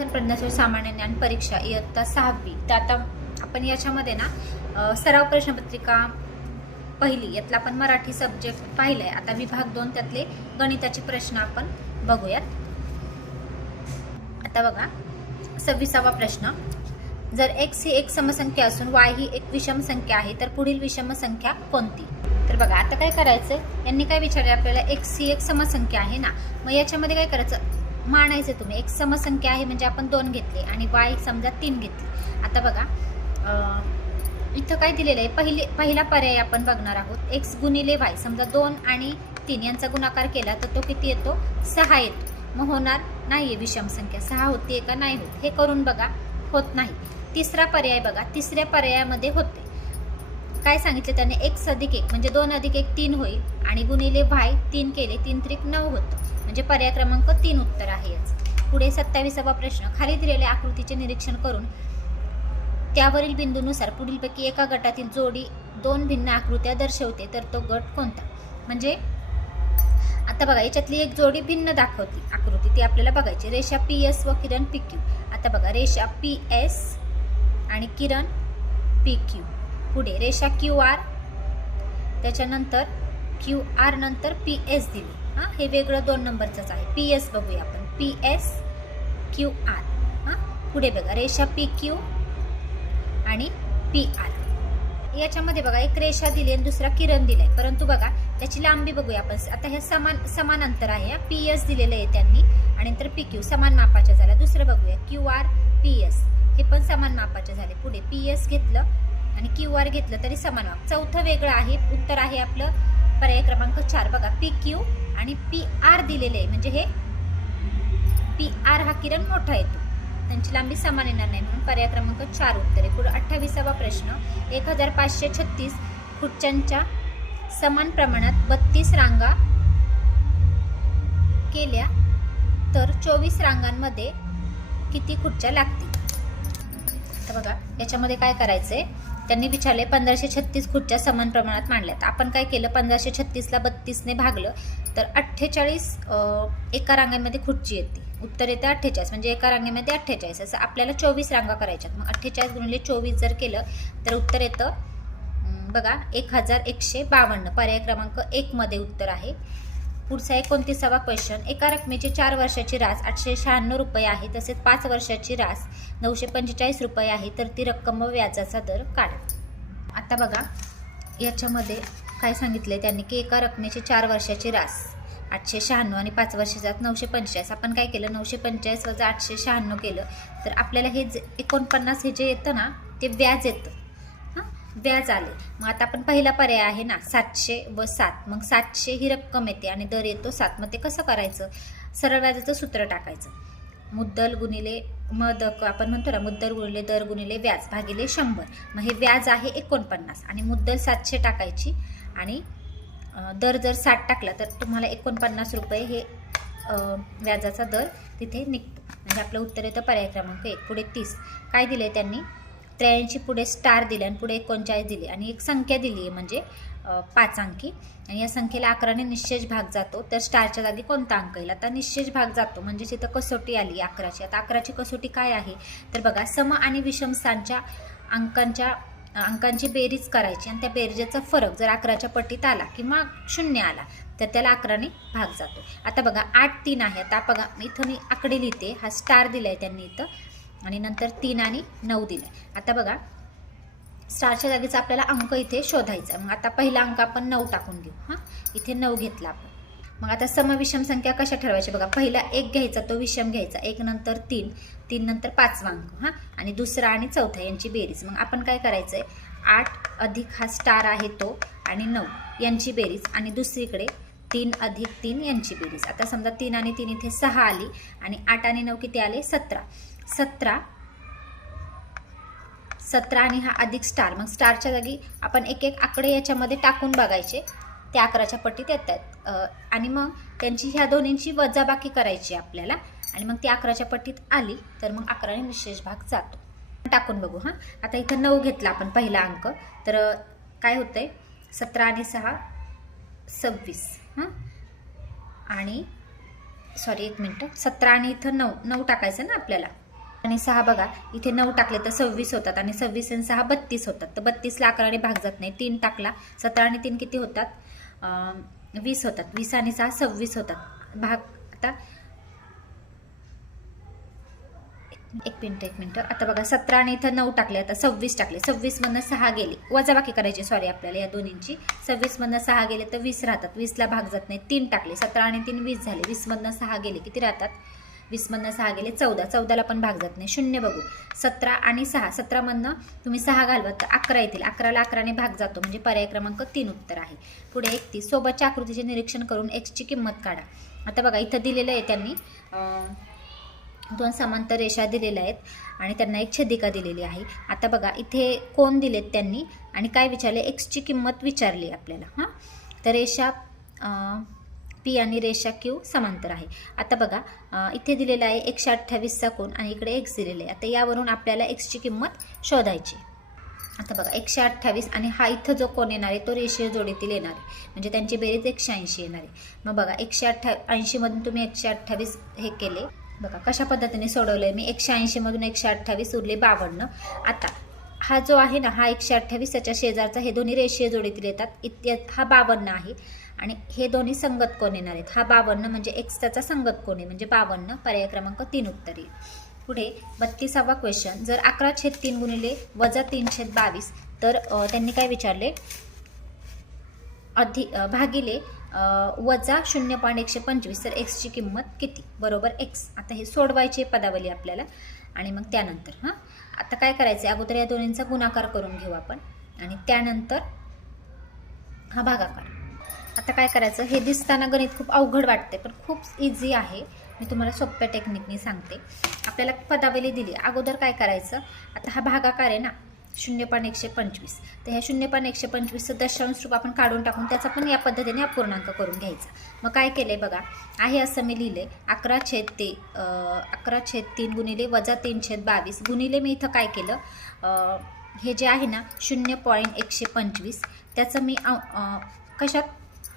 मंथन प्रज्ञासूत्र सामान्य ज्ञान परीक्षा इयत्ता 6वी. तर आता आपण याच्यामध्ये ना सराव प्रश्नपत्रिका पहिली यातला आपण मराठी सब्जेक्ट पाहिलाय. आता विभाग 2 त्यातले गणिताचे प्रश्न आपण बघूयात. आता बघा 26वा प्रश्न. जर x ही एक समसंख्या असून y ही एक विषम संख्या आहे तर पुढील विषम संख्या कोणती? तर बघा आता काय करायचं, यांनी काय विचारले आपल्याला, x ही एक समसंख्या आहे ना, मग याच्यामध्ये काय करायचं, मानायचं तुम्ही एक समसंख्या आहे म्हणजे आपण 2 घेतले आणि y समजा 3 घेतले. आता बघा इथं काय दिलेलं आहे, पहिला पर्याय आपण बघणार आहोत. x गुणिले y, समजा 2 आणि 3 यांचा गुणाकार केला तर तो किती येतो, 6 येतो. मग होणार नाहीये विषम संख्या, 6 होते का नाही होत, हे करून बघा, होत नाही. तिसरा पर्याय बघा, तिसऱ्या पर्यायामध्ये होते. काय सांगितले त्याने, x अधिक 1 म्हणजे 2 अधिक 1 3 होईल आणि गुणिले y 3 केले 3 त्रिक 9 होतं, म्हणजे पर्याय क्रमांक 3 उत्तर आहे याचं. पुढे 27वा प्रश्न. खाली दिलेल्या आकृतीचे निरीक्षण करून त्यावरील बिंदूनुसार पुढीलपैकी एका गटातील जोडी 2 भिन्न आकृत्या दर्शवते तर तो गट कोणता? म्हणजे आता बघा याच्यातली एक जोडी भिन्न दाखवती आकृती, ती आपल्याला बघायची. रेषा PS व किरण PQ. आता बघा रेषा PS आणि किरण PQ. पुढे रेषा QR, त्याच्यानंतर QR नंतर PS दिली. हे वेगळं 2 नंबरचंच आहे. PS बघूया आपण, PS QR. पुढे बघा रेषा PQ आणि PR. याच्यामध्ये बघा एक रेषा दिली आणि दुसरा किरण दिलाय, परंतु बघा त्याची लांबी बघूया आपण. आता हे समान अंतर आहे. PS दिलेलं आहे त्यांनी आणि नंतर PQ समान मापाचे झाले. दुसरं बघूया QR PS, हे पण समान मापाचे झाले. पुढे PS घेतलं आणि QR घेतलं तरी समान माप. चौथं वेगळं आहे. उत्तर आहे आपलं पर्याय क्रमांक 4. बघा PQ आणि PR दिलेले आहे, म्हणजे हे PR हा किरण मोठा येतो, त्यांची लांबी समान येणार नाही, म्हणून पर्याय क्रमांक 4 उत्तर आहे. पुढे 28वा प्रश्न. 1536 खुर्च्यांच्या समान प्रमाणात 32 रांगा केल्या तर 24 रांगांमध्ये किती खुर्च्या लागतील? तर बघा याच्यामध्ये काय करायचंय, त्यांनी विचारले 1536 खुर्च्या समान प्रमाणात मांडल्यात. आपण काय केलं, 1536ला 32 ने भागलं तर 48 एका रांगेमध्ये खुर्ची येते. उत्तर येते 48, म्हणजे एका रांगेमध्ये 48. असं आपल्याला 24 रांगा करायच्यात. मग 48 गुणिले 24 जर केलं तर उत्तर येतं बघा 1152. पर्याय क्रमांक 1 मध्ये उत्तर आहे. पुढचा 29वा क्वेश्चन. एका रकमेची 4 वर्षाची रास 896 रुपये आहे, तसेच 5 वर्षाची रास 945 रुपये आहे, तर ती रक्कम व व्याजाचा दर काढा. आता बघा याच्यामध्ये काय सांगितले त्यांनी की एका रकमेची 4 वर्षाची रास 896 आणि 5 वर्षाचा 945. आपण काय केलं, 945 वजा 896 केलं तर आपल्याला हे 49 हे जे येतं ना ते व्याज येतं. व्याज आले. मग आता आपण पहिला पर्याय आहे ना 700 व 7, मग 700 ही रक्कम येते आणि दर येतो 7. मग ते कसं करायचं, सरळ व्याजाचं सूत्र टाकायचं. मुद्दल गुणिले आपण म्हणतो ना मुद्दल गुणिले दर गुणिले व्याज भागिले 100. मग हे व्याज आहे 49 आणि मुद्दल 700 टाकायची आणि दर जर 60 टाकला तर तुम्हाला 49 रुपये हे व्याजाचा दर तिथे निघतो, म्हणजे आपलं उत्तर येतं पर्याय क्रमांक 1. पुढे 30 काय दिले त्यांनी, 83 पुढे स्टार दिले आणि पुढे 39 दिले आणि एक संख्या दिली आहे म्हणजे 5 अंकी, आणि या संख्येला 11ने निश्चेष भाग जातो, तर स्टारच्या जागी कोणता अंक येईल? आता निश्चेष भाग जातो म्हणजे तिथं कसोटी आली 11ची. आता 11ची कसोटी काय आहे, तर बघा सम आणि विषम स्थानच्या अंकांची बेरीज करायची आणि त्या बेरजेचा फरक जर 11च्या पट्टीत आला किंवा 0 आला तर त्याला 11ने भाग जातो. आता बघा 8 3 आहे. आता बघा इथं मी आकडे लिहिते, हा स्टार दिलाय त्यांनी इथं आणि नंतर 3 आणि 9 दिलाय. आता बघा स्टारच्या जागेचा आपल्याला अंक इथे शोधायचा. मग आता पहिला अंक आपण 9 टाकून घेऊ. इथे 9 घेतला आपण. मग आता समविषम संख्या कशा ठरवायच्या बघा, पहिला 1 घ्यायचा, तो विषम घ्यायचा, 1 नंतर 3, 3 नंतर 5वा अंक आणि दुसरा आणि चौथा यांची बेरीज. मग आपण काय करायचंय, 8 अधिक हा स्टार आहे तो आणि 9 यांची बेरीज आणि दुसरीकडे 3 अधिक 3 यांची बेरीज. आता समजा 3 आणि 3 इथे 6 आली आणि 8 आणि 9 किती आले, 17 आणि हा अधिक स्टार. मग स्टारच्या जागी आपण एक एक आकडे याच्यामध्ये टाकून बघायचे, त्या 11च्या पट्टीत येतात आणि मग त्यांची ह्या दोन्हींची वजाबाकी करायची आपल्याला आणि मग ती 11च्या पट्टीत आली तर मग 11ने निश्चेष भाग जातो. टाकून बघू. आता इथं 9 घेतला आपण पहिला अंक, तर काय होतंय 17 आणि 6 26 आणि 17 आणि इथं 9 टाकायचं ना आपल्याला. आणि 6 बघा इथे 9 टाकले तर 26 होतात आणि 26 आणि 6 32 होतात. तर 32ला 11ने भाग जात नाही. 3 टाकला 17 आणि 3 किती होतात 20 होतात. 20 आणि 6 26 होतात. भाग आता एक मिनिट आता बघा 17 आणि इथं 9 टाकले आता 26 टाकले. 26 मधनं 6 गेले वजाबाकी करायची सॉरी आपल्याला या दोन्हींची. 26 मधनं 6 गेले तर 20 राहतात. 20ला भाग जात नाही. 3 टाकले 17 आणि 3 20 झाले. 20 मधनं 6 गेले किती राहतात 20 मधनं 6 गेले 14. 14ला पण भाग जात नाही. 0 बघू 17 आणि 6 17 मधनं तुम्ही 6 घालवत तर 11 येतील. 11ला 11ने भाग जातो म्हणजे पर्याय क्रमांक 3 उत्तर आहे. पुढे 31 सोबतच्या आकृतीचे निरीक्षण करून x ची किंमत काढा. आता बघा इथं दिलेलं आहे त्यांनी 2 समांतर रेषा दिलेल्या आहेत आणि त्यांना एक छेदिका दिलेली आहे. आता बघा इथे कोण दिलेत त्यांनी आणि काय विचारले x ची किंमत विचारली आपल्याला. हां तर रेषा P आणि रेषा Q समांतर आहे. आता बघा इथे दिलेला आहे 128चा कोन आणि इकडे x दिलेला आहे. आता यावरून आपल्याला x ची किंमत शोधायची. आता बघा 128 आणि हा इथं जो कोन येणार आहे तो रेषीय जोडीतील येणार आहे म्हणजे त्यांची बेरीज 180 येणार आहे. मग बघा 180 मधून तुम्ही 128 हे केले बघा कशा पद्धतीने सोडवलंय मी. 180 मधून 128 उरले 52. आता हा जो आहे ना हा 128 त्याच्या शेजारचा हे दोन्ही रेषीय जोडीतील येतात. हा 52 आहे आणि हे दोन्ही संगत कोन येणार आहेत. हा 52 म्हणजे x त्याचा संगत कोन आहे म्हणजे 52 पर्याय क्रमांक 3 उत्तर येईल. पुढे 32वा क्वेश्चन जर 11/3 गुणिले -3/22 तर त्यांनी काय विचारले भागिले वजा 0.125 तर x ची किंमत किती बरोबर x. आता हे सोडवायची पदावली आपल्याला आणि मग त्यानंतर आता काय करायचं अगोदर या दोन्हींचा गुणाकार करून घेऊ आपण आणि त्यानंतर हा भागाकार. आता काय करायचं हे दिसताना गणित खूप अवघड वाटते पण खूप इझी आहे. मी तुम्हाला सोप्या टेक्निकनी सांगते. आपल्याला पदावली दिली अगोदर काय करायचं आता हा भागाकार आहे ना 0.125 तर ह्या 0.125चं दशांश रूप आपण काढून टाकून त्याचा पण या पद्धतीने अपूर्णांक करून घ्यायचा. मग काय केलंय बघा आहे असं मी लिहिलंय 11/3 गुणिले -3/22 गुणिले मी इथं काय केलं हे जे आहे ना 0.125 त्याचं मी कशात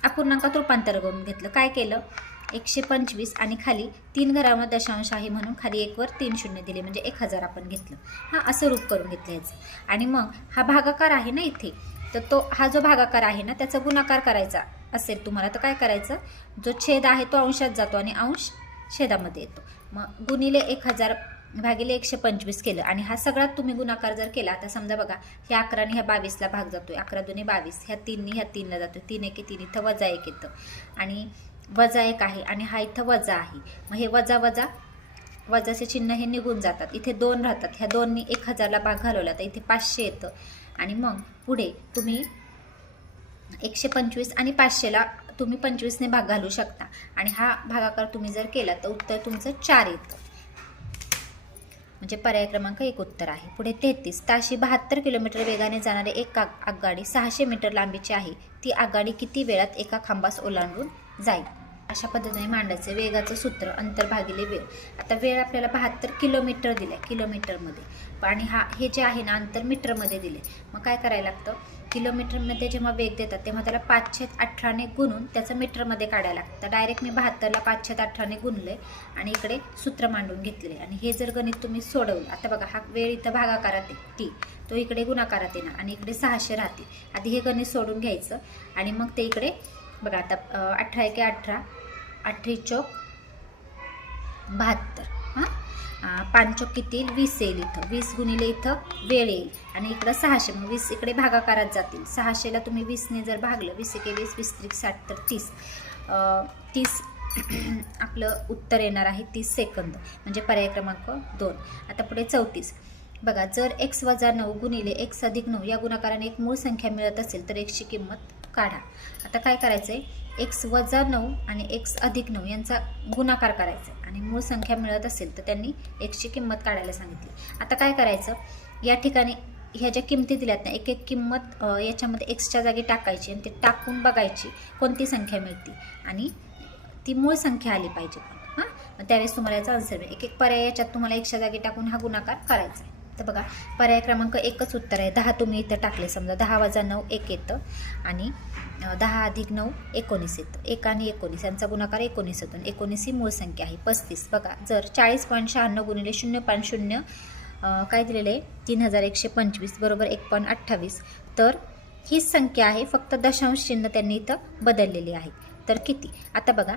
अपूर्णांकात रूपांतर करून घेतलं. काय केलं 125 आणि खाली 3 घरावर दशांश आहे म्हणून खाली 1 वर 3 शून्य दिले म्हणजे 1000 आपण घेतलं. असं रूप करून घेतलं याचं. आणि मग हा भागाकार आहे ना इथे तर तो हा जो भागाकार आहे ना त्याचा गुणाकार करायचा असेल तुम्हाला तर काय करायचं जो छेद आहे तो अंशात जातो आणि अंश छेदामध्ये येतो. मग गुणिले 1000 भागिले 125 केलं आणि हा सगळा तुम्ही गुणाकार जर केला आता समजा बघा ह्या 11 आणि ह्या 22ला भाग जातोय 11 दुने 22 ह्या 3 ह्या 3ला जातोय 3 1 3 इथं वजा 1 येतं आणि वजा 1 आहे आणि हा इथं वजा आहे. मग हे वजाचे चिन्ह हे निघून जातात. इथे 2 राहतात. ह्या 2नी 1000ला भाग घालवला तर इथे 500 येतं आणि मग पुढे तुम्ही 125 आणि 500ला तुम्ही 25ने भाग घालू शकता आणि हा भागाकार तुम्ही जर केला तर उत्तर तुमचं 4 येतं म्हणजे पर्याय क्रमांक 1 उत्तर आहे. पुढे 33 ताशी 72 किलोमीटर वेगाने जाणारे एक आगगाडी 600 मीटर लांबीची आहे. ती आगगाडी किती वेळात एका खांबास ओलांडून जाईल. अशा पद्धतीने मांडायचे. वेगाचं सूत्र अंतर भागिले वेळ. आता वेळ आपल्याला 72 किलोमीटर दिले किलोमीटरमध्ये आणि हे जे आहे ना अंतर मीटरमध्ये दिले. मग काय करायला लागतं किलोमीटरमध्ये जेव्हा वेग देतात तेव्हा त्याला 5/18ने गुणून त्याचं मीटरमध्ये काढायला लागतं. डायरेक्ट मी 72ला 5/18ने गुणले आणि इकडे सूत्र मांडून घेतलेले आणि हे जर गणित तुम्ही सोडवलं आता बघा हा वेळ इथं भागाकारात आहे टी तो इकडे गुणाकारात येणार आणि इकडे 600 राहते. आधी हे गणित सोडून घ्यायचं आणि मग ते इकडे बघा आता 18 × 18 18 चौक 72 5 चौक किती येईल 20 येईल. इथं 20 गुणिले इथं वेळ येईल आणि इकडं 600 मग 20 इकडे भागाकारात जातील. 600ला तुम्ही 20ने जर भागलं 20 × 20 20 × 60 तर 30 आपलं उत्तर येणार आहे 30 सेकंद म्हणजे पर्याय क्रमांक 2. आता पुढे 34 बघा जर x - 9 गुणिले x + 9 या गुणाकाराने एक मूळ संख्या मिळत असेल तर x ची किंमत काढा. आता काय करायचंय x - 9 आणि x + 9 यांचा गुणाकार करायचा आणि मूळ संख्या मिळत असेल तर त्यांनी x ची किंमत काढायला सांगितली. आता काय करायचं या ठिकाणी ह्या ज्या किमती दिल्यात ना एक एक किंमत याच्यामध्ये x च्या जागी टाकायची आणि ते टाकून बघायची कोणती संख्या मिळते आणि ती मूळ संख्या आली पाहिजे. त्यावेळेस तुम्हाला याचा आन्सर मिळेल. एक एक पर्याय याच्यात तुम्हाला x च्या जागी टाकून हा गुणाकार करायचा आहे. तर बघा पर्याय क्रमांक एकच उत्तर आहे. 10 तुम्ही इथं टाकले, समजा 10 वजा 9 1 येतं आणि 10 अधिक 9 19 येतं. 1 आणि 19 यांचा गुणाकार 19 होतो. 19 ही मूळ संख्या आहे. 35 बघा, जर 40.96 गुणिले 0.0 काय दिलेलं आहे 3125 बरोबर 1.28, तर हीच संख्या आहे, फक्त दशांश चिन्ह त्यांनी इथं बदललेली आहे. तर किती? आता बघा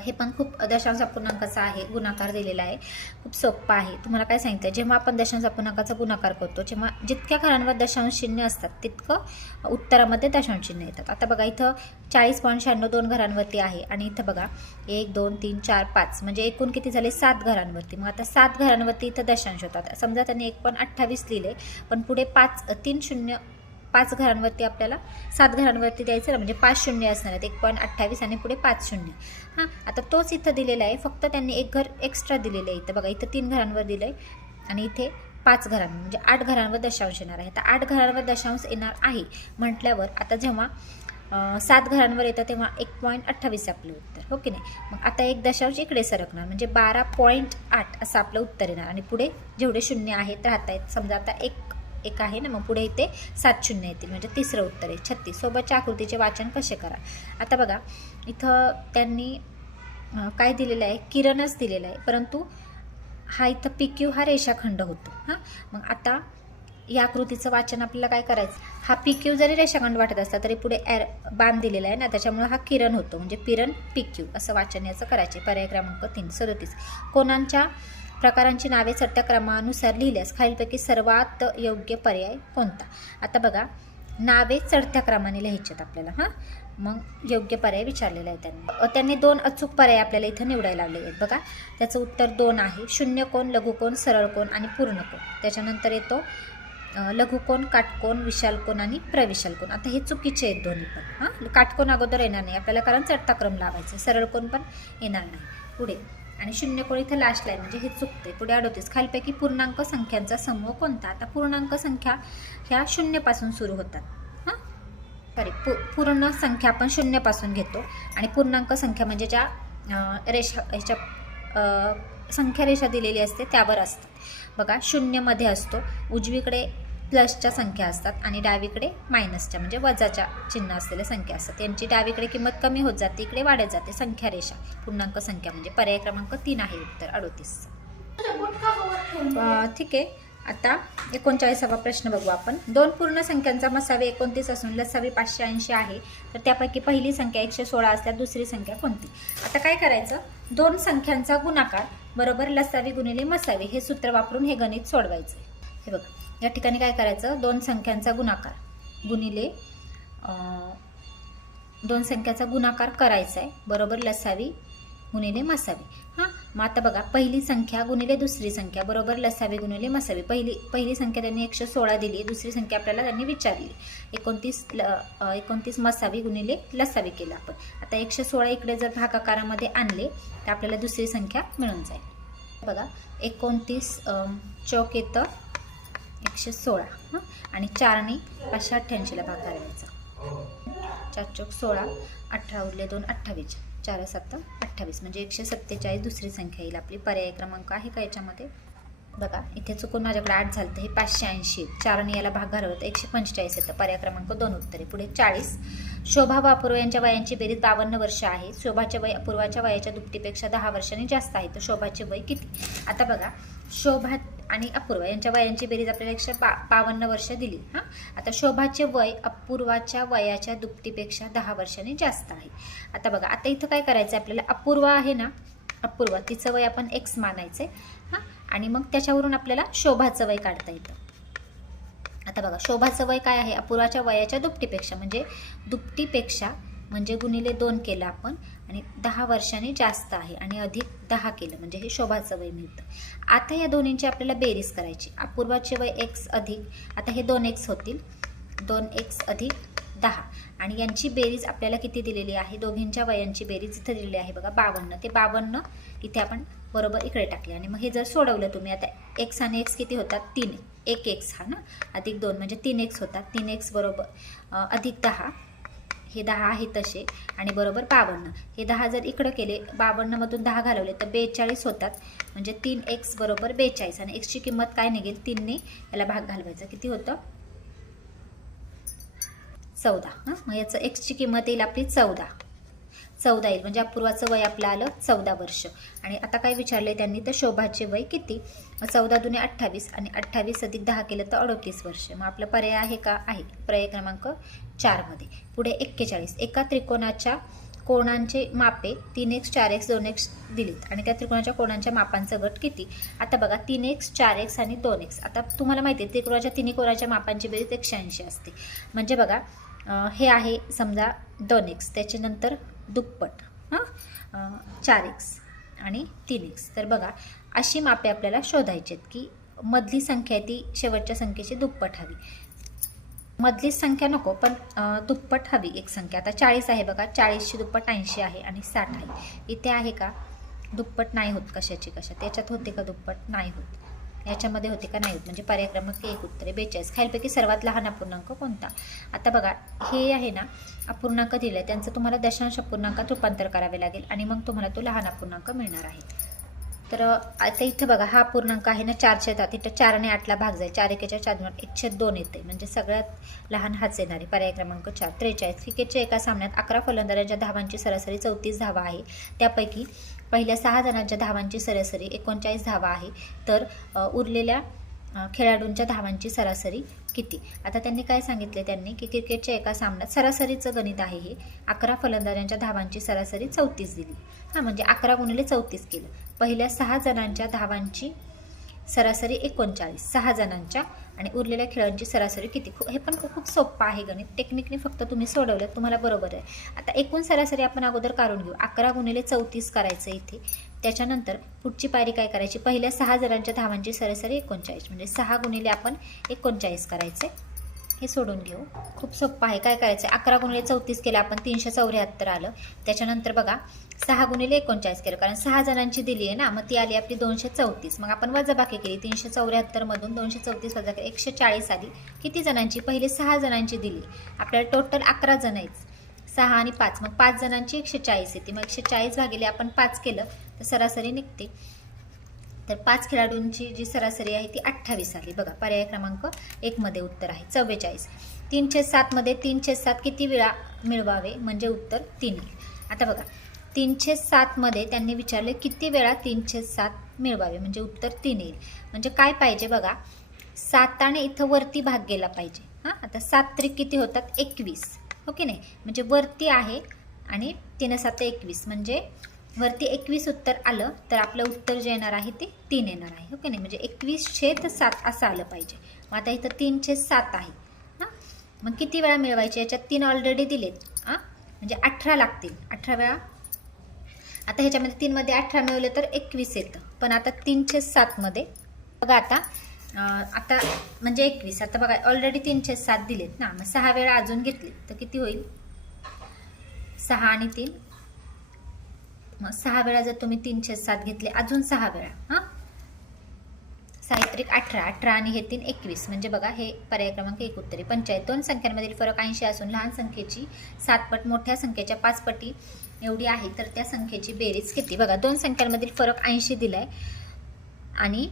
हे पण खूप दशांश अपूर्णांकाचा आहे, गुणाकार दिलेला आहे, खूप सोप्पा आहे. तुम्हाला काय सांगितलं, जेव्हा आपण दशांश अपूर्णांकाचा गुणाकार करतो तेव्हा जितक्या घरांवर दशांश चिन्ह असतात तितकं उत्तरामध्ये दशांश चिन्ह येतात. आता बघा इथं 40.96 2 घरांवरती आहे आणि इथं बघा 1 2 3 4 5 म्हणजे एकूण किती झाले 7 घरांवरती. मग आता 7 घरांवरती इथं दशांश होतात. समजा त्यांनी 1.28 लिहिले, पण पुढे 5 घरांवरती आपल्याला 7 घरांवरती द्यायचं ना, म्हणजे 5 शून्य असणार आहेत, 1.28 आणि पुढे 5 शून्य. हां, आता तोच इथं दिलेला आहे, फक्त त्यांनी एक घर एक्स्ट्रा दिलेलं आहे. इथं बघा इथं 3 घरांवर दिलं आहे आणि इथे 5 घरांवर म्हणजे 8 घरांवर दशांश येणार आहे. आता 8 घरांवर दशांश येणार आहे म्हटल्यावर आता जेव्हा 7 घरांवर येतं तेव्हा 1.28 आपलं उत्तर, हो की नाही. मग आता एक दशांश इकडे सरकणार म्हणजे 12.8 असं आपलं उत्तर येणार आणि पुढे जेवढे शून्य आहेत राहत आहेत, समजा आता एक आहे ना, मग पुढे इथे 7 शून्य येतील म्हणजे तिसरं उत्तर आहे 36. सोबतच्या आकृतीचे वाचन कसे करा. आता बघा इथं त्यांनी काय दिलेलं आहे, किरणच दिलेला आहे, परंतु हा इथं PQ हा रेषाखंड होतो. हां, मग आता या आकृतीचं वाचन आपल्याला काय करायचं, हा PQ जरी रेषाखंड वाटत असला तरी पुढे बाण दिलेला आहे ना, त्याच्यामुळे हा किरण होतो, म्हणजे किरण PQ असं वाचन याचं करायचे. पर्याय क्रमांक 3 37. कोणांच्या प्रकारांची नावे चढत्या क्रमानुसार लिहिल्यास खालीलपैकी सर्वात योग्य पर्याय कोणता. आता बघा नावे चढत्या क्रमाने लिहायचे आपल्याला. हां, मग योग्य पर्याय विचारलेला आहे त्यांनी 2 अचूक पर्याय आपल्याला इथं निवडायला लावलेले आहेत. बघा त्याचं उत्तर 2 आहे, शून्य कोण, लघुकोण, सरळ कोण आणि पूर्ण कोण. त्याच्यानंतर येतो लघुकोण, काटकोण, विशाल कोण आणि प्रविशाल कोण. आता हे चुकीचे आहेत दोन्ही पण. हां, काटकोण अगोदर येणार नाही आपल्याला, कारण चढता क्रम लावायचा. सरळ कोण पण येणार नाही पुढे, आणि शून्य कोण इथं लास्टला आहे म्हणजे हे चुकते. पुढे 38. खालीलपैकी पूर्णांक संख्यांचा समूह कोणता. आता पूर्णांक संख्या ह्या शून्यपासून सुरू होतात. हां, सॉरी, पूर्ण संख्या आपण शून्यपासून घेतो आणि पूर्णांक संख्या म्हणजे ज्या संख्या रेषा दिलेली असते त्यावर असतात. बघा शून्यमध्ये असतो, उजवीकडे प्लसच्या संख्या असतात आणि डावीकडे मायनसच्या म्हणजे वजाच्या चिन्ह असलेल्या संख्या असतात. यांची डावीकडे किंमत कमी होत जाते, इकडे वाढत जाते. संख्या रेषा पूर्णांक संख्या म्हणजे पर्याय क्रमांक 3 आहे उत्तर 38. ठीक आहे, आता 39वा प्रश्न बघू आपण. 2 पूर्ण संख्यांचा मसावी 29 असून लसावी 580 आहे, तर त्यापैकी पहिली संख्या 116 असल्यास दुसरी संख्या कोणती. आता काय करायचं, 2 संख्यांचा गुणाकार बरोबर लसावी गुणिले मसावी हे सूत्र वापरून हे गणित सोडवायचं. हे बघा या ठिकाणी काय करायचं, 2 संख्यांचा गुणाकार गुणिले 2 संख्याचा गुणाकार करायचा आहे बरोबर लसावी गुणिले मसावी. हां, मग आता बघा पहिली संख्या गुणिले दुसरी संख्या बरोबर लसावी गुणिले मसावी. पहिली संख्या त्यांनी 116 दिली, दुसरी संख्या आपल्याला त्यांनी विचारली 29 मसावी गुणिले लसावी केलं आपण. आता 116 इकडे जर भागाकारामध्ये आणले तर आपल्याला दुसरी संख्या मिळून जाईल. बघा 29 चौक येतं 116. हां, आणि 4ने 588ला भाग घालायचा. 4 चौक 16, 18 उरले 2 28, 4 7 28 म्हणजे 147 दुसरी संख्या येईल आपली. पर्याय क्रमांक आहे का याच्यामध्ये. बघा इथे चुकून माझ्याकडे 8 झालं तर हे 580, 4ने याला भाग घालवलं तर 145 येतं. पर्याय क्रमांक 2 उत्तरे. पुढे 40. शोभा व अपूर्वा यांच्या वयांची बेरीज 52 वर्ष आहे. शोभाचे वय अपूर्वाच्या वयाच्या दुपटीपेक्षा 10 वर्षांनी जास्त आहे, तर शोभाचे वय किती. आता बघा शोभा आणि अपूर्वा यांच्या वयांची बेरीज आपल्याला 152 वर्ष दिली. हां, आता शोभाचे वय अपूर्वाच्या वयाच्या दुपटीपेक्षा 10 वर्षांनी जास्त आहे. आता बघा आता इथं काय करायचं आपल्याला, अपूर्वा आहे ना, अपूर्वा तिचं वय आपण x मानायचं. हां, आणि मग त्याच्यावरून आपल्याला शोभाचं वय काढता येतं. आता बघा शोभाचं वय काय आहे, अपूर्वाच्या वयाच्या दुपटीपेक्षा म्हणजे दुपटीपेक्षा म्हणजे गुणिले 2 केलं आपण आणि 10 वर्षांनी जास्त आहे आणि अधिक 10 केलं म्हणजे हे शोभाचं वय मिळतं. आता या दोन्हींची आपल्याला बेरीज करायची. अपूर्वाचे वय x अधिक, आता हे 2x होतील, 2x अधिक 10 आणि यांची बेरीज आपल्याला किती दिलेली आहे, दोघींच्या वयांची बेरीज इथे दिलेली आहे बघा 52. ते 52 इथे आपण बरोबर इकडे टाकले आणि मग हे जर सोडवलं तुम्ही, आता x आणि x किती होतात 3, 1x हा ना अधिक 2 म्हणजे 3x होतात. 3x बरोबर अधिक 10 हे 10 आहे तसे आणि बरोबर 52. हे 10 जर इकडं केले 52मधून 10 घालवले तर 42 होतात. म्हणजे 3x बरोबर 42 आणि xची किंमत काय निघेल 3ने याला भाग घालवायचा. किती होतं 14. मग याचं xची किंमत येईल आपली 14 येईल. म्हणजे अपूर्वाचं वय आपलं आलं 14 वर्ष. आणि आता काय विचारले त्यांनी तर शोभाचे वय किती. 14 दुने 28 आणि 28 अधिक 10 केलं तर 38 वर्ष. मग आपलं पर्याय आहे का आहे. पर्याय क्रमांक 4 मध्ये. पुढे 41. एका त्रिकोणाच्या कोणांचे मापे 3x 4x 2x दिलीत आणि त्या त्रिकोणाच्या कोणांच्या मापांचा गट किती. आता बघा 3x 4x आणि 2x. आता तुम्हाला माहिती आहे त्रिकोणाच्या तिन्ही कोणाच्या मापांची बेरीज 180 असते. म्हणजे बघा हे आहे समजा 2x त्याच्यानंतर दुप्पट 4x आणि 3x. तर बघा अशी मापे आपल्याला शोधायची आहेत की मधली संख्या ती शेवटच्या संख्येची दुप्पट हवी. मधलीच संख्या नको पण दुप्पट हवी एक संख्या. आता 40 आहे बघा 40ची दुप्पट 80 आहे आणि 60 आहे. इथे आहे का दुप्पट नाही होत कशाची कशात. याच्यात होते का दुप्पट नाही होत. याच्यामध्ये होते का नाही होत. म्हणजे पर्याय क्रमांक 1 उत्तरे 42. खालीलपैकी सर्वात लहान अपूर्णांक कोणता. आता बघा हे आहे ना अपूर्णांक दिले त्यांचं तुम्हाला दशांश अपूर्णांकात रूपांतर करावे लागेल आणि मग तुम्हाला तो लहान अपूर्णांक मिळणार आहे. तर आता इथं बघा हा अपूर्णांक आहे ना 4/7. इथं 4 आणि 8ला भाग जाईल. 4 एकेच्या 4 1/2 येते. म्हणजे सगळ्यात लहान हाच येणार आहे. पर्याय क्रमांक 4 43. क्रिकेटच्या एका सामन्यात 11 फलंदाजांच्या धावांची सरासरी 34 धावा आहे. त्यापैकी पहिल्या 6 जणांच्या धावांची सरासरी 39 धावा आहे. तर उरलेल्या खेळाडूंच्या धावांची सरासरी किती. आता त्यांनी काय सांगितले त्यांनी की क्रिकेटच्या एका सामन्यात सरासरीचं गणित आहे हे. 11 फलंदाजांच्या धावांची सरासरी 34 दिली. म्हणजे 11 गुणिले 34 केलं. पहिल्या 6 जणांच्या धावांची सरासरी 39 6 जणांच्या आणि उरलेल्या खेळांची सरासरी किती. हे पण खूप सोपं आहे गणित. टेक्निकने फक्त तुम्ही सोडवलं तुम्हाला बरोबर आहे. आता एकूण सरासरी आपण अगोदर काढून घेऊ. 11 गुणिले 34 करायचं इथे. त्याच्यानंतर पुढची पायरी काय करायची. पहिल्या 6 जणांच्या धावांची सरासरी 39 म्हणजे 6 गुणिले आपण 39 करायचे. हे सोडून घेऊ. खूप सोपं आहे. काय करायचं 11 गुणिले 34 केलं आपण 374 आलं. त्याच्यानंतर बघा 6 गुणिले 39 केलं कारण 6 जणांची दिली आहे ना मग ती आली आपली 234. मग आपण वजाबाकी केली 374 मधून 234 वजा केली 140 आली. किती जणांची पहिले 6 जणांची दिली. आपल्याला टोटल 11 जण आहेत. 6 आणि 5 मग 5 जणांची 140 येते. मग 140 भागिले आपण 5 केलं तर सरासरी निघते. तर 5 खेळाडूंची जी सरासरी आहे ती 28 आली. बघा पर्याय क्रमांक 1 मध्ये उत्तर आहे 44. 3/7 मध्ये 3/7 किती वेळा मिळवावे म्हणजे उत्तर 3 येईल. आता बघा 3/7 मध्ये त्यांनी विचारले किती वेळा 3/7 मिळवावे म्हणजे उत्तर 3 येईल. म्हणजे काय पाहिजे बघा 7 आणि इथं वरती भाग गेला पाहिजे. आता 7 त्रिक किती होतात 21 हो की नाही. म्हणजे वरती आहे आणि 3 7 21 म्हणजे वरती 21 उत्तर आलं तर आपलं उत्तर जे येणार आहे ते 3 येणार आहे हो की नाही. म्हणजे 21/7 असं आलं पाहिजे. मग आता इथं 3/7 आहे. मग किती वेळा मिळवायचे याच्यात 3 ऑलरेडी दिलेत. म्हणजे 18 लागतील. 18 वेळा. आता ह्याच्यामध्ये 3 मध्ये 18 मिळवले तर 21 येतं. पण आता 3/7 मध्ये बघा आता म्हणजे 21. आता बघा ऑलरेडी 3/7 दिलेत ना. मग 6 वेळा अजून घेतले तर किती होईल 6 आणि 3. मग 6 वेळा जर तुम्ही 3/7 घेतले अजून 6 वेळा 6 18 आणि हे 3 21 म्हणजे बघा हे पर्याय क्रमांक 1 उत्तर आहे 45. 2 संख्यांमधील फरक 80 असून लहान संख्येची 7 पट मोठ्या संख्येच्या 5 पटी एवढी आहे तर त्या संख्येची बेरीज किती. बघा 2 संख्यांमधील फरक 80 दिलाय आणि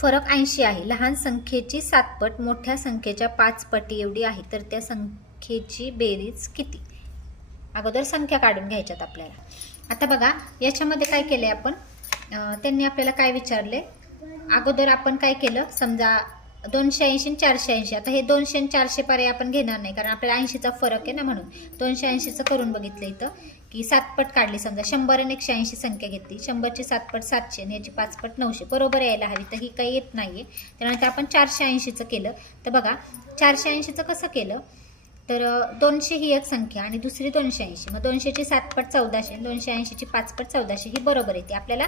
फरक 80 आहे. लहान संख्येची 7 पट मोठ्या संख्येच्या 5 पटी एवढी आहे तर त्या संख्येची बेरीज किती. अगोदर संख्या काढून घ्यायच्यात आपल्याला. आता बघा याच्यामध्ये काय केले आपण त्यांनी आपल्याला काय विचारले. अगोदर आपण काय केलं समजा 280 आणि 480. आता हे 200 आणि 400 पर्याय आपण घेणार नाही कारण आपल्याला 80चा फरक आहे ना म्हणून 280चं करून बघितलं इथं की 7 पट काढली. समजा 100 आणि 180 संख्या घेतली. 100ची 7 पट 700 आणि याची 5 पट 900 बरोबर यायला हवी. तर ही काही येत नाहीये. त्यानंतर आपण 480चं केलं. तर बघा 480चं कसं केलं तर 200 ही एक संख्या आणि दुसरी 280. मग 200ची 7 पट 1400 आणि 280ची 5 पट 1400 ही बरोबर येते. आपल्याला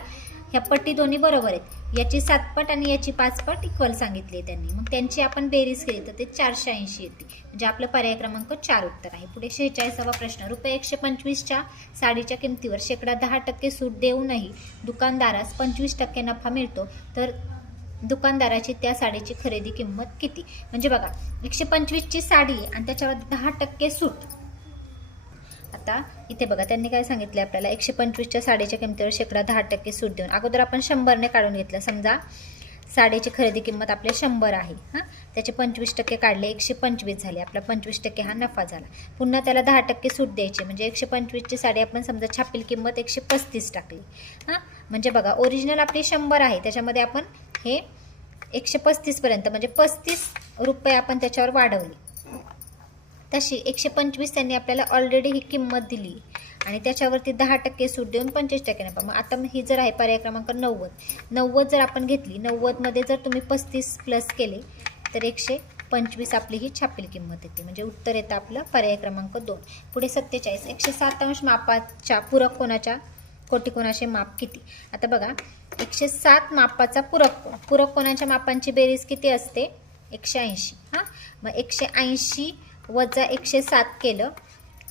ह्या पट्टी दोन्ही बरोबर आहेत. याची 7 पट आणि याची 5 पट इक्वल सांगितली आहे त्यांनी. मग त्यांची आपण बेरीज केली तर ते 480 येते. म्हणजे आपलं पर्याय क्रमांक 4 उत्तर आहे. पुढे 46वा प्रश्न. रुपये 125च्या साडीच्या किमतीवर शेकडा 10% सूट देऊनही दुकानदारास 25% नफा मिळतो तर दुकानदाराची त्या साडीची खरेदी किंमत किती. म्हणजे बघा 125ची साडी आणि त्याच्यावर 10% सूट आता इथे बघा त्यांनी काय सांगितलं आपल्याला 125च्या साडीच्या किमतीवर शेकडा 10% सूट देऊन. अगोदर आपण 100ने काढून घेतलं. समजा साडीची खरेदी किंमत आपले 100 आहे हां, त्याचे 25% काढले 125 झाले. आपला 25% हा नफा झाला. पुन्हा त्याला 10% सूट द्यायची म्हणजे 125ची साडी आपण समजा छापील किंमत 135 टाकली हां. म्हणजे बघा ओरिजिनल आपली 100 आहे, त्याच्यामध्ये आपण हे 135 पर्यंत म्हणजे 35 रुपये आपण त्याच्यावर वाढवली. तशी 125 त्यांनी आपल्याला ऑलरेडी ही किंमत दिली आणि त्याच्यावरती 10% सूट देऊन 25% नफा. मग आता ही जर आहे पर्याय क्रमांक 90 जर आपण घेतली, 90मध्ये जर तुम्ही 35 प्लस केले तर 125 आपली ही छापील किंमत येते. म्हणजे उत्तर येतं आपलं पर्याय क्रमांक 2. पुढे 47 107 अंश मापाच्या पूरक कोणाच्या कोटिकोणाचे माप किती. आता बघा 107 मापाचा पूरक कोणाच्या मापांची बेरीज किती असते 180 हां. मग 180 वजा 107 केलं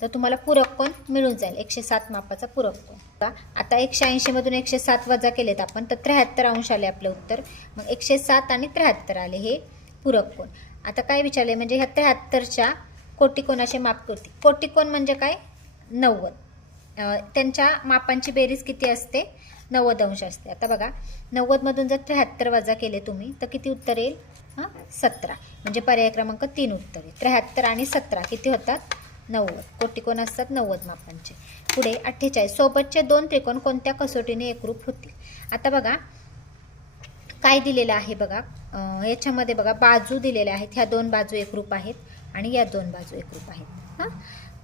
तर तुम्हाला पूरक कोण मिळून जाईल. 107 मापाचा पूरक कोण. आता 180 मधून 107 वजा केलेत आपण तर 73 अंश आले आपलं उत्तर. मग 107 आणि 73 आले हे पूरक कोण. आता काय विचारले म्हणजे ह्या 73च्या कोटिकोणाचे माप किती. कोटिकोण म्हणजे काय 90. त्यांच्या मापांची बेरीज किती असते 90 अंश असते. आता बघा 90 मधून जर 73 वजा केले तुम्ही तर किती उत्तर येईल 17. म्हणजे पर्याय क्रमांक 3 उत्तर आहे. 73 आणि 17 किती होतात 90. कोटिकोण असतात 90 मापांचे. पुढे 48 सोबतचे 2 त्रिकोण कोणत्या कसोटीने एकरूप होतील. आता बघा काय दिलेलं आहे बघा याच्यामध्ये बघा बाजू दिलेल्या आहेत. ह्या 2 बाजू एकरूप आहेत आणि या 2 बाजू एकरूप आहेत हां.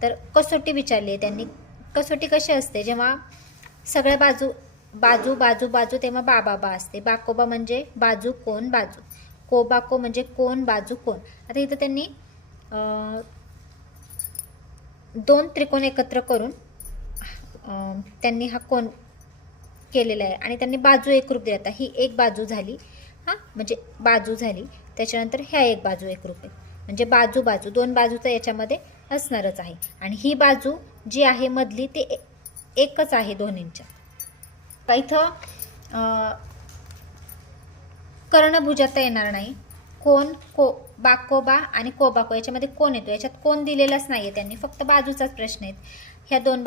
तर कसोटी विचारली आहे त्यांनी. कसोटी कशी असते जेव्हा सगळ्या बाजू तेव्हा बाबा असते. बाकोबा म्हणजे बाजू कोण बाजू. कोबाको म्हणजे कोण बाजू कोण. आता इथं त्यांनी 2 त्रिकोण एकत्र करून त्यांनी हा कोण केलेला आहे आणि त्यांनी बाजू एकरूप दिली. आता ही एक बाजू झाली हां, म्हणजे बाजू झाली. त्याच्यानंतर ह्या एक बाजू एकरूप आहे म्हणजे बाजू 2 बाजूचं याच्यामध्ये असणारच आहे. आणि ही बाजू जी आहे मधली ते एकच आहे दोन्हींच्या. इथं कर्णभुजाता येणार नाही. कोण बाकोबा आणि कोबाको याच्यामध्ये कोण येतो. याच्यात कोण दिलेलाच नाही आहे त्यांनी, फक्त बाजूचाच प्रश्न आहे. ह्या 2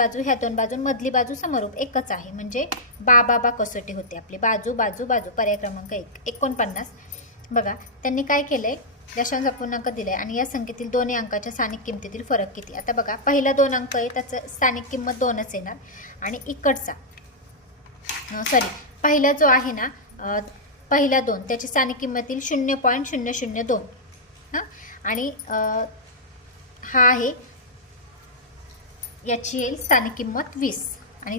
बाजू मधली बाजू समरूप एकच आहे म्हणजे बाबा कसोटी होते आपली. बाजू पर्याय क्रमांक 1. 49 बघा त्यांनी काय केलंय दशांश अपूर्णांक दिलाय आणि या संख्येतील दोन्ही अंकाच्या स्थानिक किमतीतील फरक किती. आता बघा पहिला 2 अंक आहे त्याचं स्थानिक किंमत 2च येणार आणि इकडचा पहिला जो आहे ना पहिला 2 त्याची स्थानिक किंमतील 0.002 हां आणि हा आहे याची येईल स्थानिक किंमत 20 आणि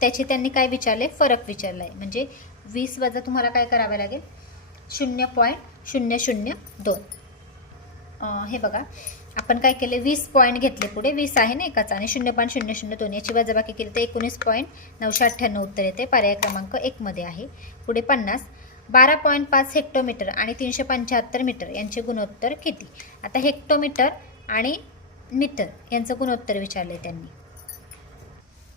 त्याची त्यांनी काय विचारले फरक विचारला आहे म्हणजे 20 वजा तुम्हाला काय करावे लागेल 0.002. हे बघा आपण काय केले 20 पॉईंट घेतले पुढे 20 आहे ना एकाचा आणि 0.002 याची वजाबाकी केली तर 19.998 उत्तर येते. पर्याय क्रमांक 1 मध्ये आहे. पुढे 50 12.5 हेक्टोमीटर आणि 375 मीटर यांचे गुणोत्तर किती. आता हेक्टोमीटर आणि मीटर यांचं गुणोत्तर विचारले त्यांनी.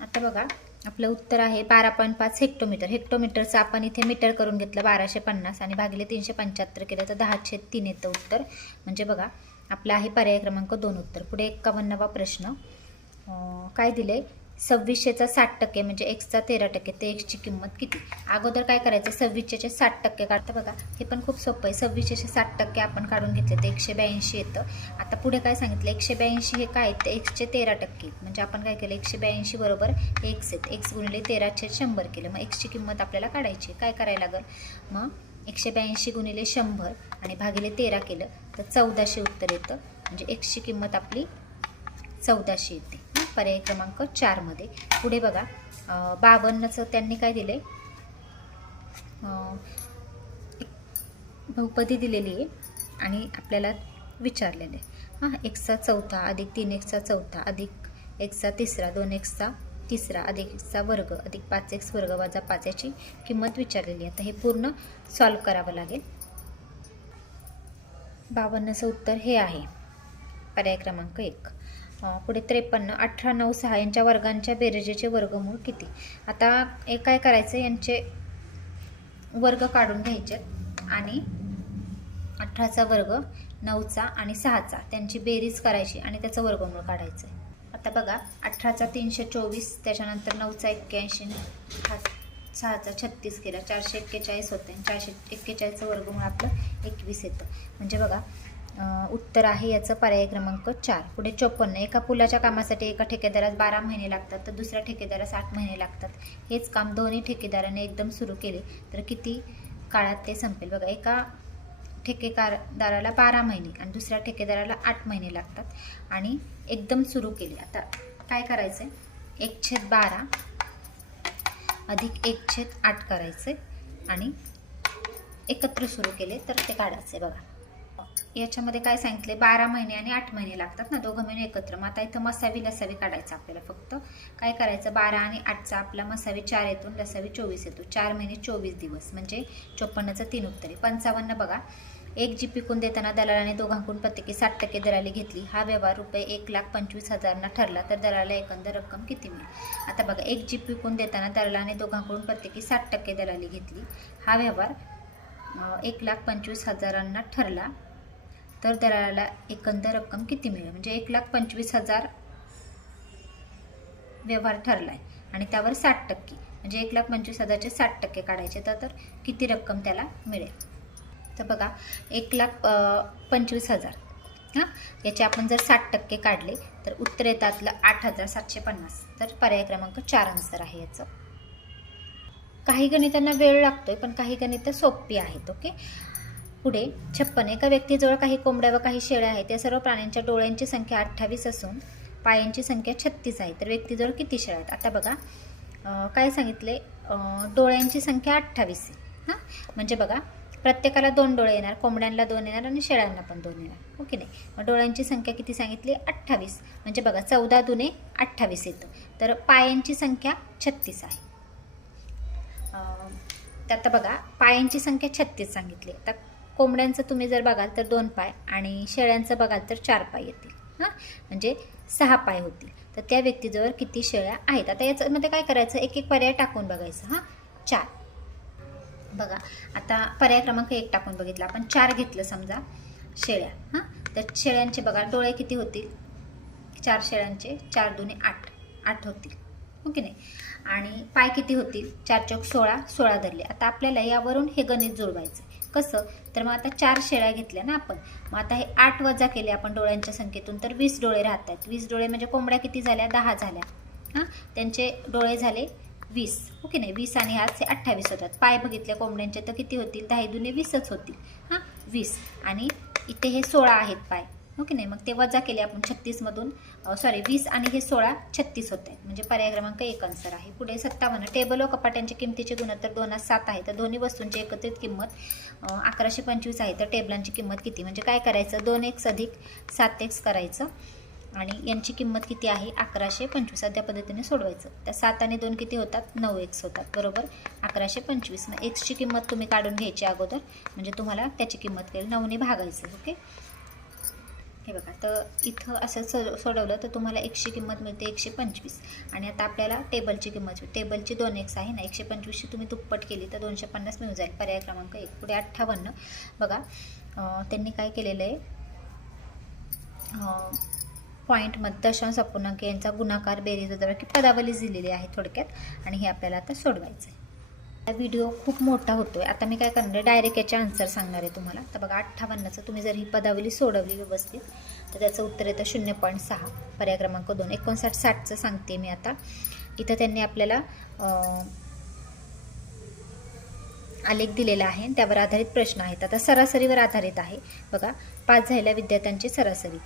आता बघा आपलं उत्तर आहे 12.5 हेक्टोमीटर. हेक्टोमीटरचं आपण इथे मीटर करून घेतलं 1250 आणि भागिले 375 केलं तर 10/3 येतं उत्तर. म्हणजे बघा आपला आहे पर्याय क्रमांक 2 उत्तर. पुढे 51वा प्रश्न काय दिले 26चा 60% म्हणजे xचा 13% ते xची किंमत किती. अगोदर काय करायचं 26चे 60% काढतं बघा हे पण खूप सोपं आहे. 26चे 60% आपण काढून घेतले तर 182 येतं. आता पुढे काय सांगितलं 182 हे काय ते xचे 13% म्हणजे आपण काय केलं 182 बरोबर x आहेत. x गुणिले 13/100 केलं. मग xची किंमत आपल्याला काढायची. काय करायला लागेल मग 182 गुणिले 100 आणि भागिले 13 केलं तर 1400 उत्तर येतं. म्हणजे xची किंमत आपली 1400 येते पर्याय क्रमांक 4 मध्ये. पुढे बघा 52चं त्यांनी काय दिले बहुपदी दिलेली आहे आणि आपल्याला विचारलेले हां xचा चौथा अधिक 3x चौथा अधिक xचा तिसरा 2x तिसरा अधिक xचा वर्ग अधिक 5x वर्ग वजा 5 याची किंमत विचारलेली आहे. आता हे पूर्ण सॉल्व करावं लागेल. 52चं उत्तर हे आहे पर्याय क्रमांक 1. पुढे 53 18, 9, 6 यांच्या वर्गांच्या बेरजेचे वर्गमूळ किती. आता एक काय करायचं यांचे वर्ग काढून घ्यायचे आणि 18चा वर्ग 9चा आणि 6चा त्यांची बेरीज करायची आणि त्याचं वर्गमूळ काढायचं. आता आता बघा 18चा 324, त्याच्यानंतर 9चा 81, 6चा 36 केला, 441 होते आणि 441चं वर्गमूळ आपलं 21 येतं. म्हणजे बघा उत्तर आहे याचं पर्याय क्रमांक 4. पुढे 54, एका पुलाच्या कामासाठी एका ठेकेदारास 12 महिने लागतात तर दुसऱ्या ठेकेदारास 8 महिने लागतात. हेच काम दोन्ही ठेकेदाराने एकदम सुरू केले तर किती काळात ते संपेल? बघा एका ठेकेदाराला 12 महिने आणि दुसऱ्या ठेकेदाराला 8 महिने लागतात आणि एकदम सुरू केले. आता काय करायचं आहे? 1/12 अधिक 1/8 करायचे आणि एकत्र सुरू केले तर ते काढायचे. बघा याच्यामध्ये काय सांगितले? 12 महिने आणि 8 महिने लागतात ना, दोघं महिने एकत्र. मग आता इथं मसावी लसावी काढायचं आपल्याला. फक्त काय करायचं? 12 आणि 8चा आपला मसावी 4 येतो, लसावी 24 येतो. 4 महिने 24 दिवस म्हणजे 54चं 3 उत्तरे. 55 बघा, एक जीप विकून देताना दलालाने दोघांकडून प्रत्येकी 60% दलाली घेतली. हा व्यवहार रुपये 1,25,000 ठरला तर दलाला एकंदर रक्कम किती मिळेल? आता बघा, एक जीप विकून देताना दलालाने दोघांकडून प्रत्येकी 60% दलाली घेतली. हा व्यवहार 1,25,000 ठरला तर दलालाला एकंदर रक्कम किती मिळेल? म्हणजे 1,25,000 व्यवहार ठरलाय आणि त्यावर 60% म्हणजे 1,25,000चे 60% काढायचे तर किती रक्कम त्याला मिळेल? तर बघा 1,25,000 हां, याचे आपण जर 60% काढले तर उत्तर येतं आपलं 8,750. तर पर्याय क्रमांक 4 आन्सर आहे याचं. काही गणितांना वेळ लागतोय पण काही गणितं सोपी आहेत. ओके, पुढे 56, एका व्यक्तीजवळ काही कोंबड्या व काही शेळ्या आहेत. या सर्व प्राण्यांच्या डोळ्यांची संख्या 28 असून पायांची संख्या 36 आहे. तर व्यक्तीजवळ किती शेळ्या आहेत? आता बघा काय सांगितले? डोळ्यांची संख्या 28 आहे. हां, म्हणजे बघा प्रत्येकाला 2 डोळे येणार, कोंबड्यांना 2 येणार आणि शेळ्यांना पण 2 येणार. ओके नाही, मग डोळ्यांची संख्या किती सांगितली? 28. म्हणजे बघा 14 दुने 28 येतं. तर पायांची संख्या 36 आहे. आता बघा पायांची संख्या 36 सांगितली. आता कोंबड्यांचं तुम्ही जर बघाल तर 2 पाय आणि शेळ्यांचं बघाल तर 4 पाय येतील. हां, म्हणजे 6 पाय होतील. तर त्या व्यक्तीजवळ किती शेळ्या आहेत? आता याच्यामध्ये काय करायचं? एक एक पर्याय टाकून बघायचं. हां, 4 बघा. आता पर्याय क्रमांक 1 टाकून बघितला आपण. 4 घेतलं समजा शेळ्या. हां, तर शेळ्यांचे बघा डोळे किती होतील? 4 शेळ्यांचे 4 दुने 8 होतील. ओके नाही, आणि पाय किती होतील? 4 चौक 16, 16 धरले. आता आपल्याला यावरून हे गणित जुळवायचं. कसं? तर मग आता 4 शेळ्या घेतल्या ना आपण, मग आता हे 8 वजा केले आपण डोळ्यांच्या संख्येतून तर 20 डोळे राहतात. 20 डोळे म्हणजे कोंबड्या किती झाल्या? 10 झाल्या. हां, त्यांचे डोळे झाले 20. ओके नाही, 20 आणि 8 28 होतात. पाय बघितले कोंबड्यांचे तर किती होतील? 10 दुने 20च होतील. हां, 20 आणि इथे हे 16 आहेत पाय. ओके नाही, मग ते वजा केले आपण 36मधून. 20 आणि हे 16 36 होत आहेत. म्हणजे पर्याय क्रमांक 1 आन्सर आहे. पुढे 57, टेबल व कपाट्यांच्या किमतीचे गुणोत्तर 2:7 आहे तर दोन्ही वस्तूंची एकत्रित किंमत 1125 आहे. तर टेबलांची किंमत किती? म्हणजे काय करायचं? 2x अधिक 7x करायचं आणि यांची किंमत किती आहे? 1125. अद्या पद्धतीने सोडवायचं. त्या 7 आणि 2 किती होतात? 9x होतात. बरोबर 1125. मग एक्सची किंमत तुम्ही काढून घ्यायची अगोदर, म्हणजे तुम्हाला त्याची किंमत कळेल. 9ने भागायचं. ओके, हे बघा, तर इथं असं सोडवलं तर तुम्हाला एक्सची किंमत मिळते 125. आणि आता आपल्याला टेबलची किंमत, टेबलची 2x आहे ना, 125ची तुम्ही दुप्पट केली तर 250 मिळून जाईल. पर्याय क्रमांक 1. पुढे 58 बघा, त्यांनी काय केलेलं आहे? पॉईंटमध्ये दशांश अपूर्णांक यांचा गुणाकार बेरीज वजाबाकी पदावली दिलेली आहे थोडक्यात, आणि हे आपल्याला आता सोडवायचं आहे. व्हिडिओ खूप मोठा होतोय. आता मी काय करणार आहे? डायरेक्ट याचे आन्सर सांगणार आहे तुम्हाला. तर बघा 58चं तुम्ही जर ही पदावली सोडवली व्यवस्थित तर त्याचं उत्तर येतं 0.6. पर्याय क्रमांक 2. 59, 60चं सांगते मी आता. इथं त्यांनी आपल्याला आलेख दिलेला आहे आणि त्यावर आधारित प्रश्न आहेत. आता सरासरीवर आधारित आहे. बघा 5 झालेल्या विद्यार्थ्यांची सरासरी.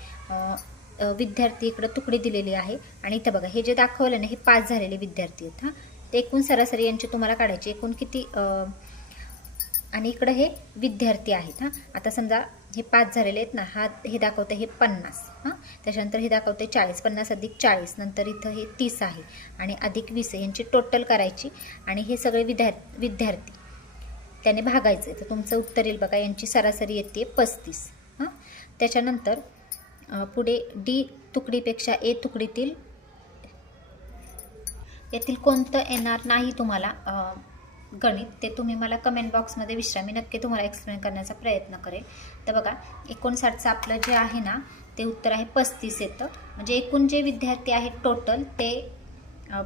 विद्यार्थी इकडं तुकडी दिलेली आहे आणि इथं बघा हे जे दाखवलं ना, हे 5 झालेले विद्यार्थी आहेत. हां, ते एकूण सरासरी यांची तुम्हाला काढायची. एकूण किती? आणि इकडं हे विद्यार्थी आहेत. हां, आता समजा हे 5 झालेले आहेत ना, हे दाखवतं हे 50. हां, त्याच्यानंतर हे दाखवते 40. 50 अधिक 40, नंतर इथं हे 30 आहे आणि अधिक 20 आहे. यांची टोटल करायची आणि हे सगळे विद्यार्थी त्याने भागायचे. तर तुमचं उत्तर येईल बघा, यांची सरासरी येते 35. हां, त्याच्यानंतर पुढे डी तुकडीपेक्षा ए तुकडीतील यातील कोणतं येणार नाही तुम्हाला गणित ते तुम्ही मला कमेंट बॉक्समध्ये विचारा, मी नक्की तुम्हाला एक्सप्लेन करण्याचा प्रयत्न करेल. तर बघा 59चं आपलं जे आहे ना ते उत्तर आहे 35 येतं. म्हणजे एकूण जे विद्यार्थी आहेत टोटल ते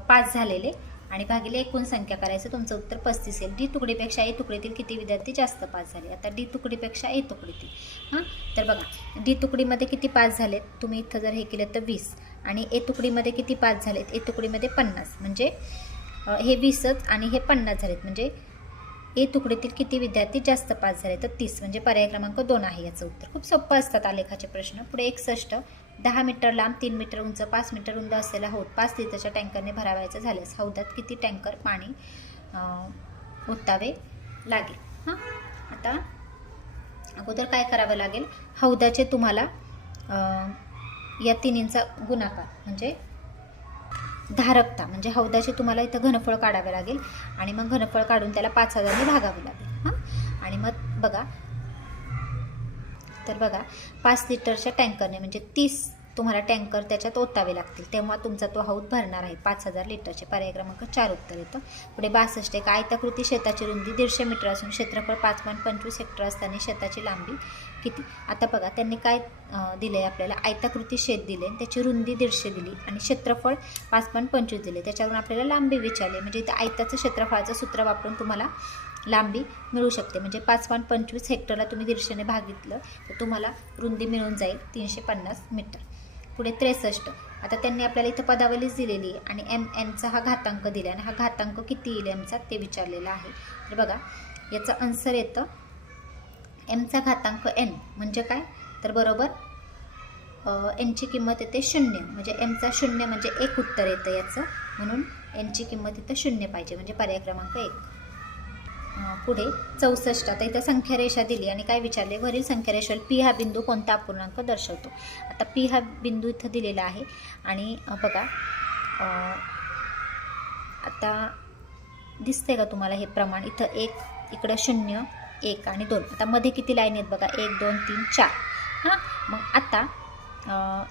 5 झालेले आणि भागिले एकूण संख्या करायचं, तुमचं उत्तर 35 येईल. डी तुकडीपेक्षा ए तुकडीतील किती विद्यार्थी जास्त पास झाले. आता डी तुकडीपेक्षा ए तुकडीतील तर बघा डी तुकडीमध्ये किती पास झालेत, तुम्ही इथं जर हे केलं तर 20 आणि ए तुकडीमध्ये किती पास झालेत, ए तुकडीमध्ये 50, म्हणजे हे 20च आणि हे 50 झालेत. म्हणजे ए तुकडीतील किती विद्यार्थी जास्त पास झाले, तर 30, म्हणजे पर्याय क्रमांक 2 आहे याचं उत्तर. खूप सोपं असतात आलेखाचे प्रश्न. पुढे 61 10 मीटर लांब 3 मीटर उंच 5 मीटर रुंद असलेला हौद 5 लिटरच्या टँकरने भरावायचं झाल्यास हौदात किती टँकर पाणी ओतावे लागेल. आता अगोदर काय करावं लागेल, हौदाचे तुम्हाला या तिन्हींचा गुणाकार म्हणजे धारकता, म्हणजे हौदाचे तुम्हाला इथं घनफळ काढावे लागेल आणि मग घनफळ काढून त्याला 5000ने भागावे लागेल. आणि मग बघा तर बघा 5 लिटरच्या टँकरने म्हणजे 30 तुम्हाला टँकर त्याच्यात ओतावे लागतील, तेव्हा तुमचा तो हौद भरणार आहे 5000 लिटरचे. पर्याय क्रमांक 4 उत्तर येतं. पुढे 62 एक आयताकृती शेताची रुंदी 150 मीटर असून क्षेत्रफळ 5.25 हेक्टर असताना शेताची लांबी किती. आता बघा त्यांनी काय दिले आहे आपल्याला, आयताकृती शेत दिले, त्याची रुंदी 150 दिली आणि क्षेत्रफळ 5.25 दिले. त्याच्यावरून आपल्याला लांबी विचारली, म्हणजे इथं आयताचं क्षेत्रफळाचं सूत्र वापरून तुम्हाला लांबी मिळू शकते. म्हणजे 5.25 हेक्टरला तुम्ही 150ने भागितलं तर तुम्हाला रुंदी मिळून जाईल 350 मीटर. पुढे 63 आता त्यांनी आपल्याला इथं पदावलीच दिलेली आहे आणि एनचा हा घातांक दिला आणि हा घातांक किती येईल एमचा ते विचारलेला आहे. तर बघा याचं आन्सर येतं एमचा घातांक एन म्हणजे काय, तर बरोबर एनची किंमत येते 0, म्हणजे एमचा 0 म्हणजे 1 उत्तर येतं याचं, म्हणून एनची किंमत इथं 0 पाहिजे, म्हणजे पर्याय क्रमांक 1. पुढे 64 आता इथं संख्या रेषा दिली आणि काय विचारले, वरील संख्या रेषेवर पी हा बिंदू कोणता अपूर्णांक दर्शवतो. आता पी हा बिंदू इथं दिलेला आहे आणि बघा आता दिसतंय का तुम्हाला हे प्रमाण, इथं 1 इकडं 0 1 आणि 2. आता मध्ये किती लाईन आहेत बघा 1 2 3 4. मग आता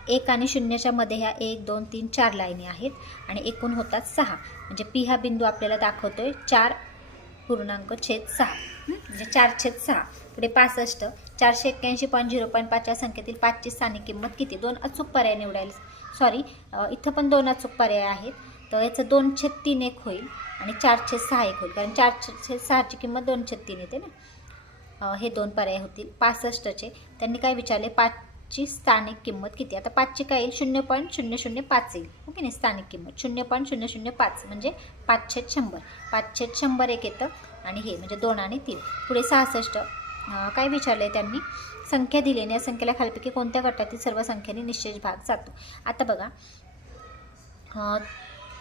1 आणि 0च्या मध्ये ह्या 1 2 3 4 लाईनी आहेत आणि एकूण होतात 6, म्हणजे पी हा बिंदू आपल्याला दाखवतोय 4.6 म्हणजे 4/6. पुढे 65 481.0.5 या संख्येतील 5ची स्थानिक किंमत किती. 2 अचूक पर्याय निवडायला, सॉरी इथं पण 2 अचूक पर्याय आहेत, तर याचं 2/3 एक होईल आणि 4/6 एक होईल, कारण 4/6ची किंमत 2/3 येते ना. हे 2 पर्याय होतील. 65चे त्यांनी काय विचारले, 5ची स्थानिक किंमत किती. आता 5ची काय येईल 0.005 येईल, ओके नाही, स्थानिक किंमत 0.005 म्हणजे 5/100. 5/100 एक येतं आणि हे म्हणजे 2 आणि 3. पुढे 66 काय विचारले त्यांनी, संख्या दिली आणि या संख्येला खालपैकी कोणत्या गटातील सर्व संख्यांनी निश्चित भाग जातो. आता बघा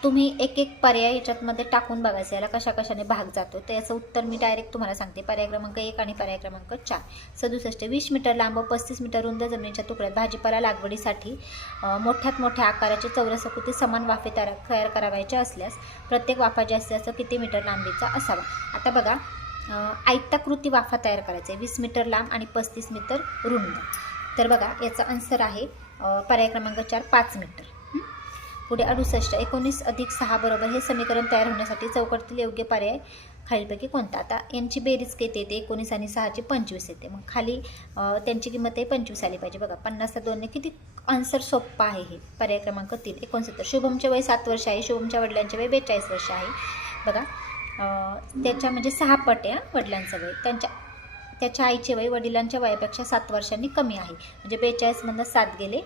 तुम्ही एक एक पर्याय याच्यामध्ये टाकून बघायचं याला कशा कशाने भाग जातो, तर याचं उत्तर मी डायरेक्ट तुम्हाला सांगते. पर्याय क्रमांक 1 आणि पर्याय क्रमांक 4. 67 20 मीटर लांब 35 मीटर रुंद जमिनीच्या तुकड्यात भाजीपाला लागवडीसाठी मोठ्यात मोठ्या आकाराचे चौरसाकृती समान वाफे तयार करावायचे असल्यास प्रत्येक वाफा जास्तीत जास्त किती मीटर लांबीचा असावा. आता बघा आयताकृती वाफा तयार करायचा आहे 20 मीटर लांब आणि 35 मीटर रुंद. तर बघा याचा आन्सर आहे पर्याय क्रमांक 4 5 मीटर. पुढे 68 19 अधिक 6 बरोबर हे समीकरण तयार होण्यासाठी चौकटीतील योग्य पर्याय खालीलपैकी कोणता. आता यांची बेरीज किती येते, 19 आणि 6ची 25 येते, मग खाली त्यांची किंमत आहे 25 आली पाहिजे. बघा 50 2ने किती आन्सर सोप्पा आहे हे. पर्याय क्रमांक 3 69 शुभमचे वय 7 वर्ष आहे, शुभमच्या वडिलांचे वय 42 वर्ष आहे. बघा त्याच्या म्हणजे 6 पट आहे वडिलांचं वय, त्याच्या आईचे वय वडिलांच्या वयापेक्षा 7 वर्षांनी कमी आहे, म्हणजे 42मधनं 7 गेले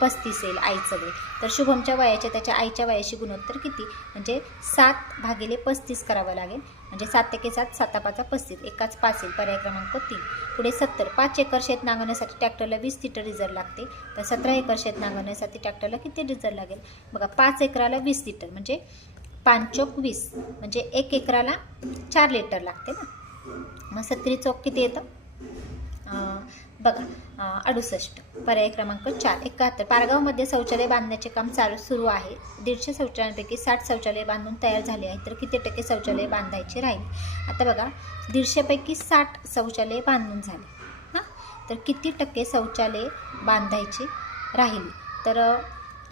35 येईल आईचं वय. तर शुभमच्या वयाच्या त्याच्या आईच्या वयाशी गुणोत्तर किती, म्हणजे 7/35 करावं लागेल, म्हणजे 7 × 7 7 5 35 एकाच 5 येईल. पर्याय क्रमांक 3. पुढे 70 5 एकर शेत नांगरण्यासाठी ट्रॅक्टरला 20 लिटर डिझेल लागते, तर 17 एकर शेत नांगरण्यासाठी ट्रॅक्टरला किती डिझेल लागेल. बघा 5 एकराला 20 लिटर म्हणजे 5 चोक 20 म्हणजे 1 एकराला 4 लिटर लागते ना. मग 70 चौक किती येतं बघा 68. पर्याय क्रमांक 4. 71 पारगावमध्ये शौचालय बांधण्याचे काम सुरू आहे. 150 शौचालयांपैकी 60 शौचालय बांधून तयार झाले आहेत, तर किती टक्के शौचालय बांधायचे राहील. आता बघा 150 पैकी 60 शौचालय बांधून झाले, तर किती टक्के शौचालय बांधायचे राहील, तर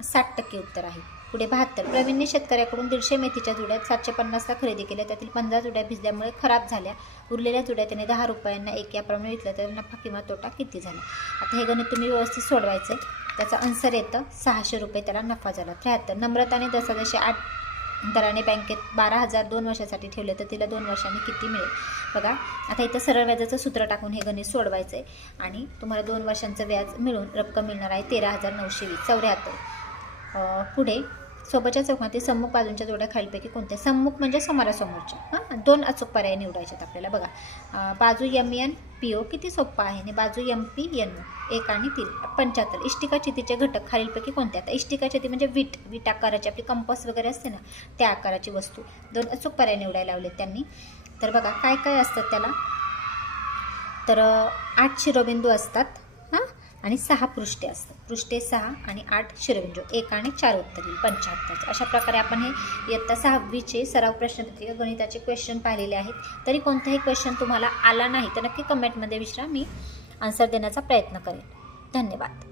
60% उत्तर आहे. पुढे 72. प्रवीणने शेतकऱ्याकडून 150 मेथीच्या जुड्या 750ला खरेदी केल्या. त्यातील 15 जुड्या भिजल्यामुळे खराब झाल्या. उरलेल्या जुड्या त्याने 10 रुपयांना एक याप्रमाणे विकल्या. तर नफा किंवा तोटा किती झाला? आता हे गणित तुम्ही व्यवस्थित सोडवायचं. त्याचा आन्सर येतं 600 रुपये त्याला नफा झाला. 73. नम्रताने 10,800 दराने बँकेत 12,000 2 वर्षासाठी ठेवले, तर तिला 2 वर्षांनी किती मिळेल? बघा, आता इथं सरळ व्याजाचं सूत्र टाकून हे गणित सोडवायचं आहे आणि तुम्हाला 2 वर्षांचं व्याज मिळून रक्कम मिळणार आहे 13,920. 74. पुढे सोबतच्या चौकातील सम्मुख बाजूंच्या जोड्या खालीलपैकी कोणत्या? सम्मुख म्हणजे समोरासमोरच्या. हां, 2 अचूक पर्याय निवडायचे आहेत आपल्याला. बघा, बाजू MN PO किती सोप्पा आहे आणि बाजू MP NO 1 आणि 3. 75. इष्टिका चितीचे घटक खालीलपैकी कोणते? आता इष्टिका चिती म्हणजे वीट आकाराची आपली कंपास वगैरे असते ना, त्या आकाराची वस्तू. 2 अचूक पर्याय निवडायला लावलेत त्यांनी. तर बघा काय काय असतात त्याला. तर 8 शिरोबिंदू असतात हां, आणि 6 पृष्ठे असतात. पृष्ठे 6 आणि 8 शिरोबिंदू. 1 आणि 4 उत्तर येईल 75. अशा प्रकारे आपण हे इयत्ता 6वीचे सराव प्रश्नपत्रिका गणिताचे क्वेश्चन पाहिलेले आहेत. तरी कोणताही क्वेश्चन तुम्हाला आला नाही तर नक्की कमेंटमध्ये विचारा, मी आन्सर देण्याचा प्रयत्न करेन. धन्यवाद.